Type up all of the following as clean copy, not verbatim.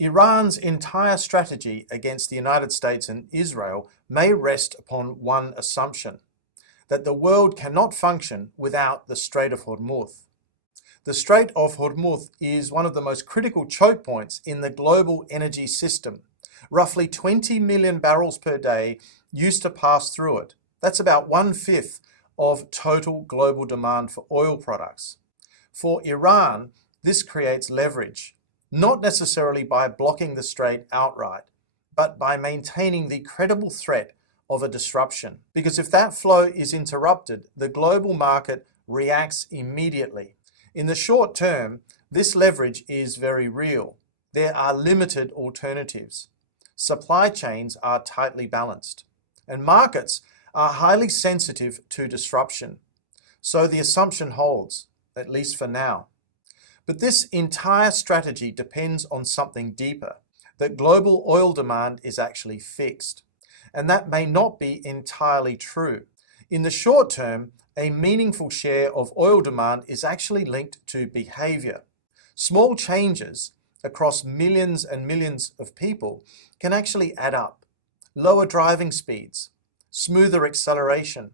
Iran's entire strategy against the United States and Israel may rest upon one assumption, that the world cannot function without the Strait of Hormuz. The Strait of Hormuz is one of the most critical choke points in the global energy system. Roughly 20 million barrels per day used to pass through it. That's about 1/5 of total global demand for oil products. For Iran, this creates leverage, not necessarily by blocking the strait outright, but by maintaining the credible threat of a disruption. Because if that flow is interrupted, the global market reacts immediately. In the short term, this leverage is very real. There are limited alternatives. Supply chains are tightly balanced, and markets are highly sensitive to disruption. So the assumption holds, at least for now. But this entire strategy depends on something deeper, that global oil demand is actually fixed. And that may not be entirely true. In the short term, a meaningful share of oil demand is actually linked to behavior. Small changes across millions and millions of people can actually add up. Lower driving speeds, smoother acceleration,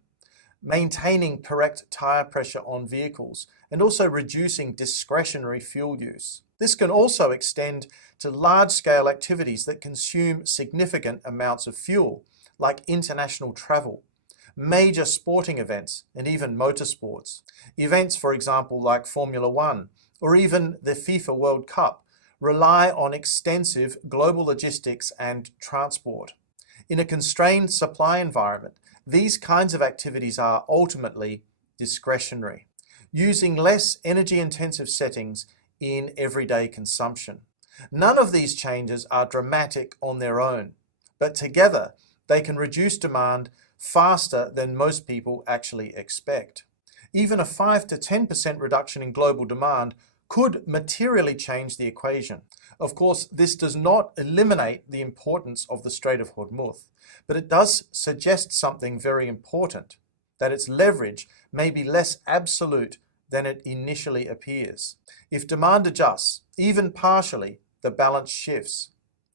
maintaining correct tire pressure on vehicles, and also reducing discretionary fuel use. This can also extend to large-scale activities that consume significant amounts of fuel, like international travel, major sporting events, and even motorsports. Events, for example, like Formula One, or even the FIFA World Cup, rely on extensive global logistics and transport. In a constrained supply environment, these kinds of activities are ultimately discretionary, using less energy-intensive settings in everyday consumption. None of these changes are dramatic on their own, but together they can reduce demand faster than most people actually expect. Even a 5 to 10% reduction in global demand could materially change the equation. Of course, this does not eliminate the importance of the Strait of Hormuz, but it does suggest something very important, that its leverage may be less absolute than it initially appears. If demand adjusts, even partially, the balance shifts,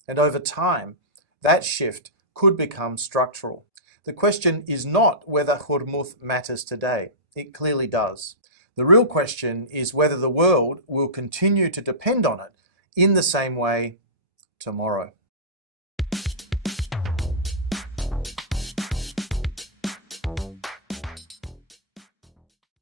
and over time, that shift could become structural. The question is not whether Hormuz matters today. It clearly does. The real question is whether the world will continue to depend on it in the same way tomorrow.